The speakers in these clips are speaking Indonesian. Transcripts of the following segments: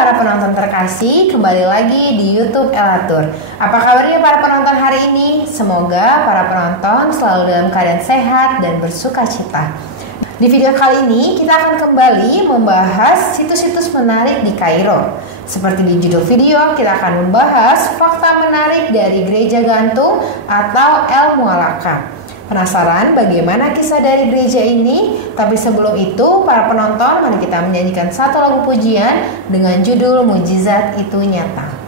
para penonton terkasih, kembali lagi di YouTube Elatur. Apa kabarnya para penonton hari ini? Semoga para penonton selalu dalam keadaan sehat dan bersuka cita. Di video kali ini kita akan kembali membahas situs-situs menarik di Kairo. Seperti di judul video, kita akan membahas fakta menarik dari Gereja Gantung atau El Mu'allaqah. Penasaran bagaimana kisah dari gereja ini? Tapi sebelum itu, para penonton, mari kita menyanyikan satu lagu pujian dengan judul Mujizat Itu Nyata.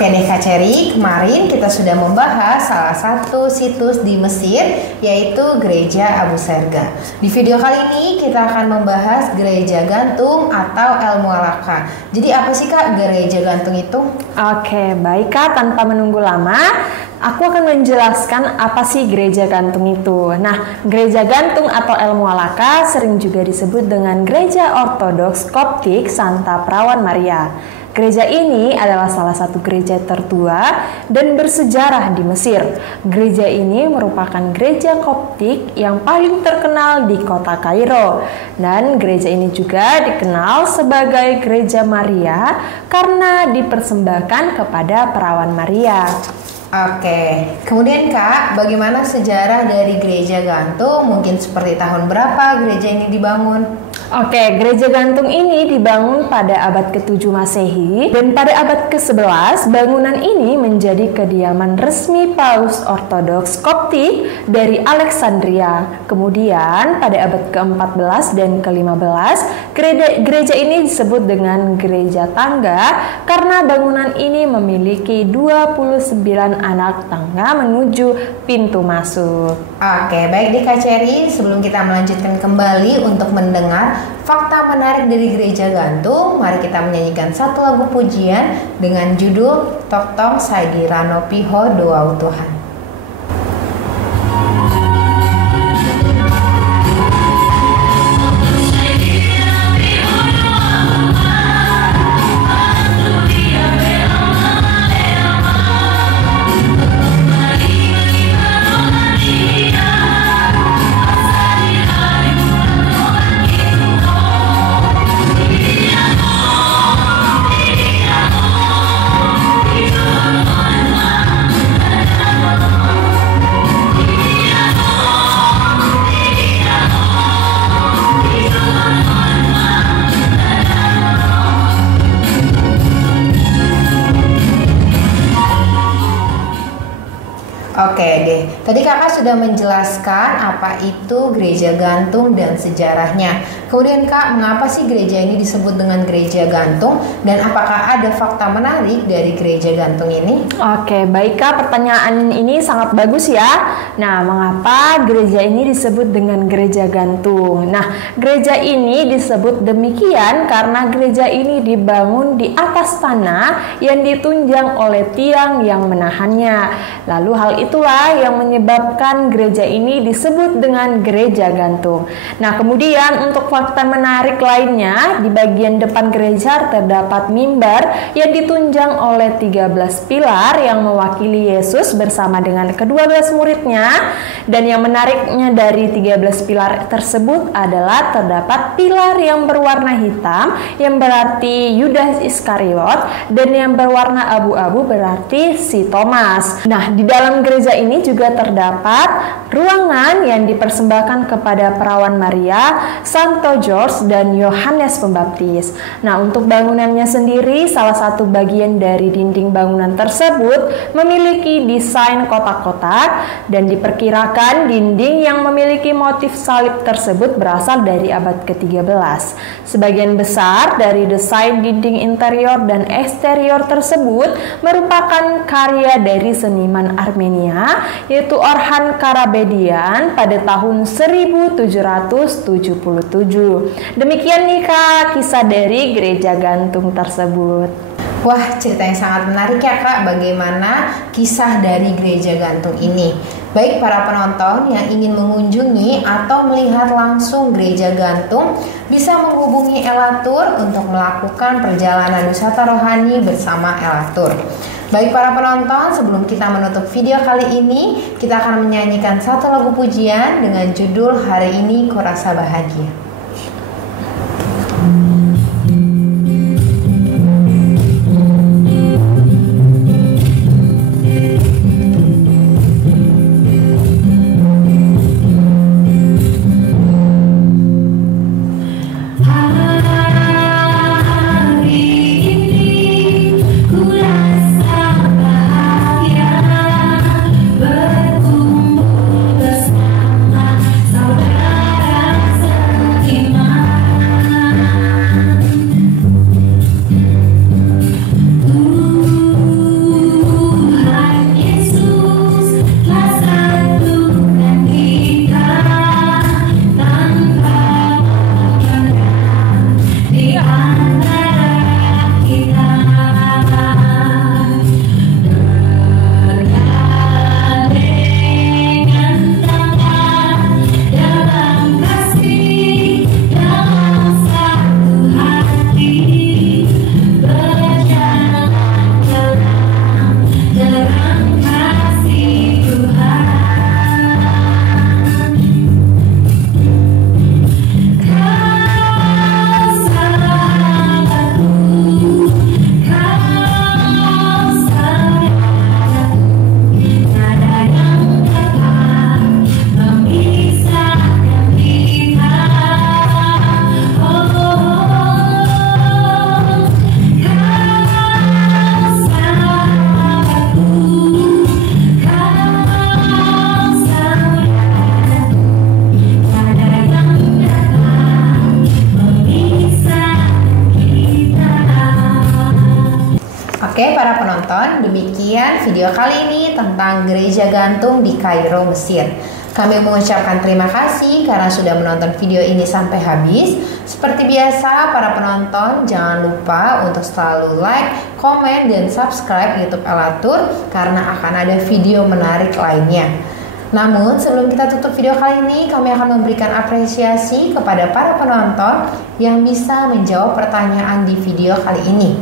Oke deh Kak Cherry, kemarin kita sudah membahas salah satu situs di Mesir, yaitu Gereja Abu Serga. Di video kali ini kita akan membahas Gereja Gantung atau El Mu'allaqah. Jadi apa sih Kak Gereja Gantung itu? Oke, baik Kak, tanpa menunggu lama, aku akan menjelaskan apa sih Gereja Gantung itu. Nah, Gereja Gantung atau El Mu'allaqah sering juga disebut dengan Gereja Ortodoks Koptik Santa Perawan Maria. Gereja ini adalah salah satu gereja tertua dan bersejarah di Mesir. Gereja ini merupakan gereja Koptik yang paling terkenal di kota Kairo. Dan gereja ini juga dikenal sebagai Gereja Maria karena dipersembahkan kepada Perawan Maria. Oke, kemudian Kak, bagaimana sejarah dari Gereja Gantung? Mungkin seperti tahun berapa gereja ini dibangun? Oke, Gereja Gantung ini dibangun pada abad ke-7 Masehi dan pada abad ke-11 bangunan ini menjadi kediaman resmi Paus Ortodoks Koptik dari Alexandria. Kemudian pada abad ke-14 dan ke-15 gereja ini disebut dengan Gereja Tangga karena bangunan ini memiliki 29 anak tangga menuju pintu masuk. Oke, baik deh Kak Cherry, sebelum kita melanjutkan kembali untuk mendengar fakta menarik dari Gereja Gantung, mari kita menyanyikan satu lagu pujian dengan judul Tok Tong Saidira Piho Doa Tuhan. Tadi kakak sudah menjelaskan apa itu gereja gantung dan sejarahnya. Kemudian kak, mengapa sih gereja ini disebut dengan gereja gantung dan apakah ada fakta menarik dari gereja gantung ini? Oke, baik kak, pertanyaan ini sangat bagus ya. Nah, mengapa gereja ini disebut dengan gereja gantung? Nah, gereja ini disebut demikian karena gereja ini dibangun di atas tanah yang ditunjang oleh tiang yang menahannya. Lalu hal itulah yang menyebabkan gereja ini disebut dengan gereja gantung. Nah, kemudian untuk fakta menarik lainnya, di bagian depan gereja terdapat mimbar yang ditunjang oleh 13 pilar yang mewakili Yesus bersama dengan ke-12 muridnya. Dan yang menariknya dari 13 pilar tersebut adalah terdapat pilar yang berwarna hitam yang berarti Yudas Iskariot dan yang berwarna abu-abu berarti si Thomas. Nah, di dalam gereja ini juga terdapat ruangan yang dipersembahkan kepada perawan Maria, Santo George, dan Yohanes Pembaptis. Nah, untuk bangunannya sendiri, salah satu bagian dari dinding bangunan tersebut memiliki desain kotak-kotak dan diperkirakan dinding yang memiliki motif salib tersebut berasal dari abad ke-13. Sebagian besar dari desain dinding interior dan eksterior tersebut merupakan karya dari seniman Armenia, yaitu Orhan Karabedian pada tahun 1777. Demikian nih kak, kisah dari gereja gantung tersebut. Wah, cerita yang sangat menarik ya kak, bagaimana kisah dari gereja gantung ini. Baik para penonton yang ingin mengunjungi atau melihat langsung gereja gantung bisa menghubungi Elatur untuk melakukan perjalanan wisata rohani bersama Elatur. Baik para penonton, sebelum kita menutup video kali ini, kita akan menyanyikan satu lagu pujian dengan judul Hari Ini Kurasa Bahagia. Oke para penonton, demikian video kali ini tentang gereja gantung di Kairo, Mesir. Kami mengucapkan terima kasih karena sudah menonton video ini sampai habis. Seperti biasa para penonton, jangan lupa untuk selalu like, komen, dan subscribe YouTube Elatur karena akan ada video menarik lainnya. Namun sebelum kita tutup video kali ini, kami akan memberikan apresiasi kepada para penonton yang bisa menjawab pertanyaan di video kali ini.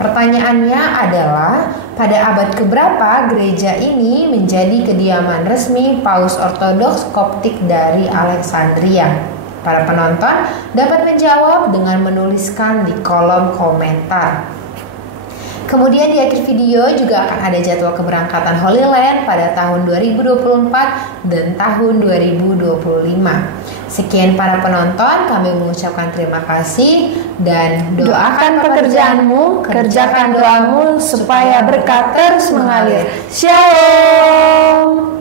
Pertanyaannya adalah, pada abad keberapa gereja ini menjadi kediaman resmi Paus Ortodoks Koptik dari Alexandria? Para penonton dapat menjawab dengan menuliskan di kolom komentar. Kemudian di akhir video juga akan ada jadwal keberangkatan Holy Land pada tahun 2024 dan tahun 2025. Sekian para penonton, kami mengucapkan terima kasih dan doakan pekerjaanmu, kerjakan doamu supaya berkat terus mengalir. Shalom.